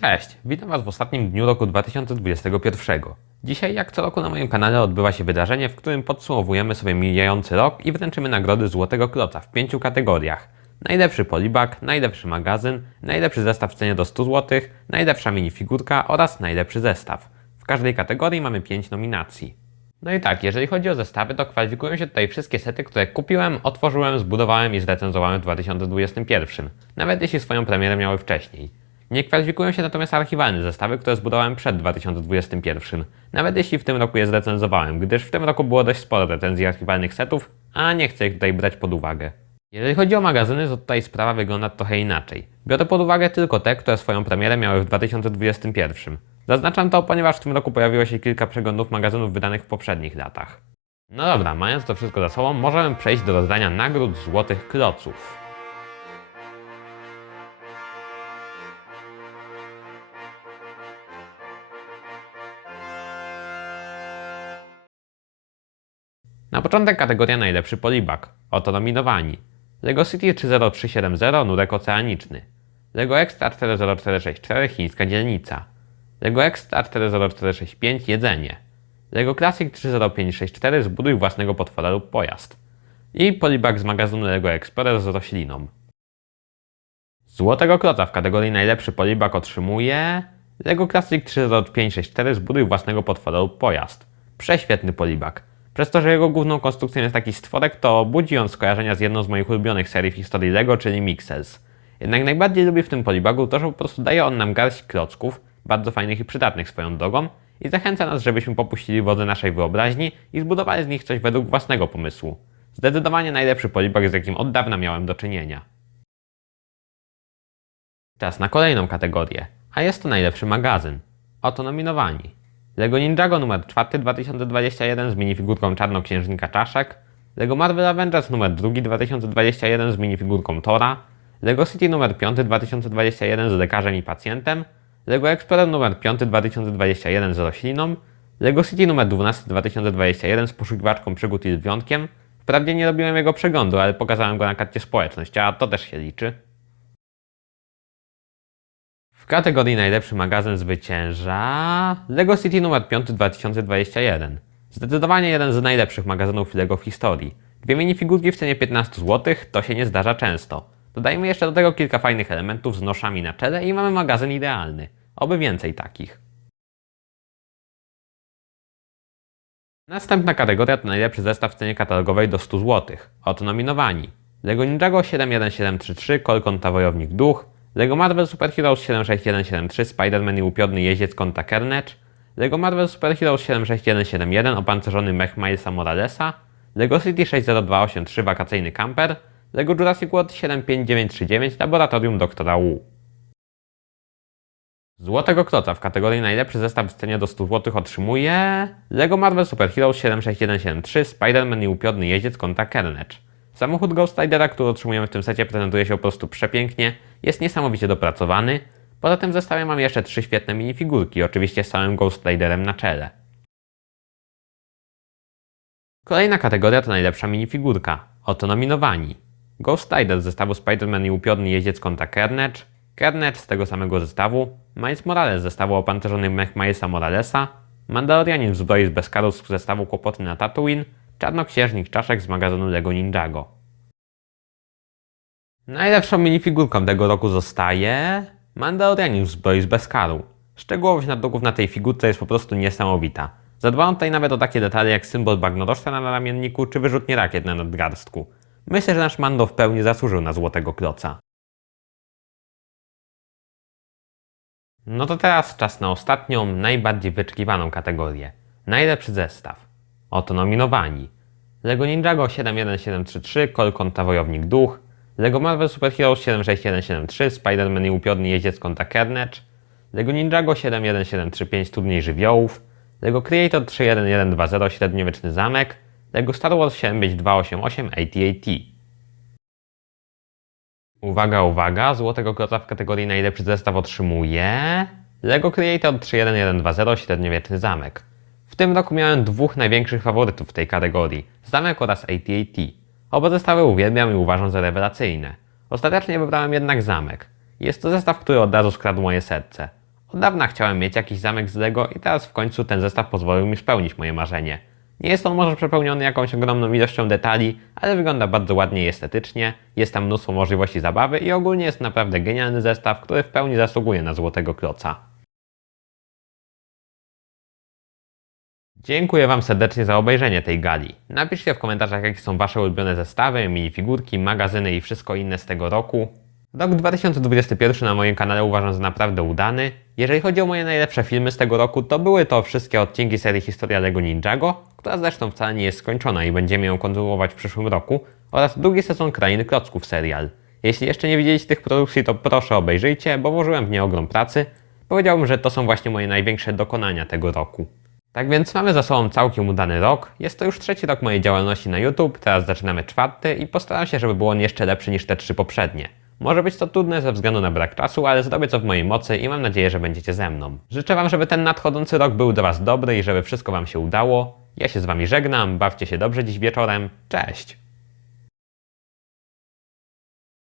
Cześć, witam Was w ostatnim dniu roku 2021. Dzisiaj, jak co roku na moim kanale, odbywa się wydarzenie, w którym podsumowujemy sobie mijający rok i wręczymy nagrody Złotego Kloca w pięciu kategoriach. Najlepszy polibak, najlepszy magazyn, najlepszy zestaw w cenie do 100 zł, najlepsza minifigurka oraz najlepszy zestaw. W każdej kategorii mamy 5 nominacji. No i tak, jeżeli chodzi o zestawy, to kwalifikują się tutaj wszystkie sety, które kupiłem, otworzyłem, zbudowałem i zrecenzowałem w 2021. Nawet jeśli swoją premierę miały wcześniej. Nie kwalifikują się natomiast archiwalne zestawy, które zbudowałem przed 2021. Nawet jeśli w tym roku je zrecenzowałem, gdyż w tym roku było dość sporo recenzji archiwalnych setów, a nie chcę ich tutaj brać pod uwagę. Jeżeli chodzi o magazyny, to tutaj sprawa wygląda trochę inaczej. Biorę pod uwagę tylko te, które swoją premierę miały w 2021. Zaznaczam to, ponieważ w tym roku pojawiło się kilka przeglądów magazynów wydanych w poprzednich latach. No dobra, mając to wszystko za sobą, możemy przejść do rozdania nagród Złotych Kloców. Na początek kategoria najlepszy polibak. Oto nominowani. Lego City 30370 Nurek Oceaniczny. Lego X-Star 40464 Chińska Dzielnica. Lego X-Star 40465 Jedzenie. Lego Classic 30564 Zbuduj własnego potwora lub pojazd. I polibak z magazynu Lego Explorer z rośliną. Złotego kloca w kategorii najlepszy polibak otrzymuje Lego Classic 30564 Zbuduj własnego potwora lub pojazd. Prześwietny polibak. Przez to, że jego główną konstrukcją jest taki stworek, to budzi on skojarzenia z jedną z moich ulubionych serii w historii LEGO, czyli Mixels. Jednak najbardziej lubię w tym polibagu to, że po prostu daje on nam garść klocków, bardzo fajnych i przydatnych swoją drogą, i zachęca nas, żebyśmy popuścili wodze naszej wyobraźni i zbudowali z nich coś według własnego pomysłu. Zdecydowanie najlepszy polibak, z jakim od dawna miałem do czynienia. Czas na kolejną kategorię, a jest to najlepszy magazyn. Oto nominowani. Lego Ninjago nr 4 2021 z minifigurką Czarnoksiężnika Czaszek, Lego Marvel Avengers nr 2 2021 z minifigurką Tora, Lego City nr 5 2021 z lekarzem i pacjentem, Lego Explorer nr 5 2021 z rośliną, Lego City nr 12 2021 z poszukiwaczką przygód i lwiątkiem. Wprawdzie nie robiłem jego przeglądu, ale pokazałem go na karcie społeczność, a to też się liczy. Kategorii najlepszy magazyn zwycięża LEGO City nr 5 2021. Zdecydowanie jeden z najlepszych magazynów LEGO w historii. Dwie minifigurki w cenie 15 zł to się nie zdarza często. Dodajmy jeszcze do tego kilka fajnych elementów z noszami na czele i mamy magazyn idealny. Oby więcej takich. Następna kategoria to najlepszy zestaw w cenie katalogowej do 100 zł. Oto nominowani. LEGO Ninjago 71733 Kolkon Wojownik Duch, LEGO Marvel Super Heroes 76173 Spider-Man i upiorny jeździec konta Carnage, LEGO Marvel Super Heroes 76171 Opancerzony mech Milesa Moralesa, LEGO City 60283 Wakacyjny kamper, LEGO Jurassic World 75939 Laboratorium Doktora Wu. Złotego kloca w kategorii najlepszy zestaw w cenie do 100 zł otrzymuje LEGO Marvel Super Heroes 76173 Spider-Man i upiorny jeździec konta Carnage. Samochód Ghost Ridera, który otrzymujemy w tym secie, prezentuje się po prostu przepięknie, jest niesamowicie dopracowany. Poza tym w zestawie mam jeszcze trzy świetne minifigurki, oczywiście z całym Ghost Riderem na czele. Kolejna kategoria to najlepsza minifigurka. Oto nominowani. Ghost Rider z zestawu Spider-Man i upiorny jeździec konta Carnage, Carnage z tego samego zestawu, Miles Morales z zestawu opancerzony mech Milesa Moralesa, Mandalorianin w zbroi z z zestawu Kłopoty na Tatooine, Czarnoksiężnik Czaszek z magazynu LEGO Ninjago. Najlepszą minifigurką tego roku zostaje Mandalorianin w zbroi z Beskaru. Szczegółowość nadruków na tej figurce jest po prostu niesamowita. Zadbano tutaj nawet o takie detale jak symbol bagnorożca na ramienniku czy wyrzutnie rakiet na nadgarstku. Myślę, że nasz Mando w pełni zasłużył na złotego kloca. No to teraz czas na ostatnią, najbardziej wyczekiwaną kategorię. Najlepszy zestaw. Oto nominowani. LEGO Ninjago 71733 Kolkon Wojownik Duch, LEGO Marvel Super Heroes 76173 Spider-Man i upiorny jeździec konta Carnage, LEGO Ninjago 71735 Turniej Żywiołów, LEGO Creator 31120 Średniowieczny Zamek, LEGO Star Wars 75288 AT-AT. Uwaga, uwaga, złotego kloca w kategorii najlepszy zestaw otrzymuje LEGO Creator 31120 Średniowieczny Zamek. Tym roku miałem dwóch największych faworytów w tej kategorii, Zamek oraz AT-AT. Oba zestawy uwielbiam i uważam za rewelacyjne. Ostatecznie wybrałem jednak Zamek. Jest to zestaw, który od razu skradł moje serce. Od dawna chciałem mieć jakiś zamek z Lego i teraz w końcu ten zestaw pozwolił mi spełnić moje marzenie. Nie jest on może przepełniony jakąś ogromną ilością detali, ale wygląda bardzo ładnie i estetycznie, jest tam mnóstwo możliwości zabawy i ogólnie jest naprawdę genialny zestaw, który w pełni zasługuje na złotego kloca. Dziękuję Wam serdecznie za obejrzenie tej gali. Napiszcie w komentarzach, jakie są Wasze ulubione zestawy, minifigurki, magazyny i wszystko inne z tego roku. Rok 2021 na moim kanale uważam za naprawdę udany. Jeżeli chodzi o moje najlepsze filmy z tego roku, to były to wszystkie odcinki serii Historia Lego Ninjago, która zresztą wcale nie jest skończona i będziemy ją kontynuować w przyszłym roku, oraz drugi sezon Krainy Klocków serial. Jeśli jeszcze nie widzieliście tych produkcji, to proszę obejrzyjcie, bo włożyłem w nie ogrom pracy. Powiedziałbym, że to są właśnie moje największe dokonania tego roku. Tak więc mamy za sobą całkiem udany rok. Jest to już trzeci rok mojej działalności na YouTube, teraz zaczynamy czwarty i postaram się, żeby był on jeszcze lepszy niż te trzy poprzednie. Może być to trudne ze względu na brak czasu, ale zrobię co w mojej mocy i mam nadzieję, że będziecie ze mną. Życzę Wam, żeby ten nadchodzący rok był do Was dobry i żeby wszystko Wam się udało. Ja się z Wami żegnam, bawcie się dobrze dziś wieczorem. Cześć!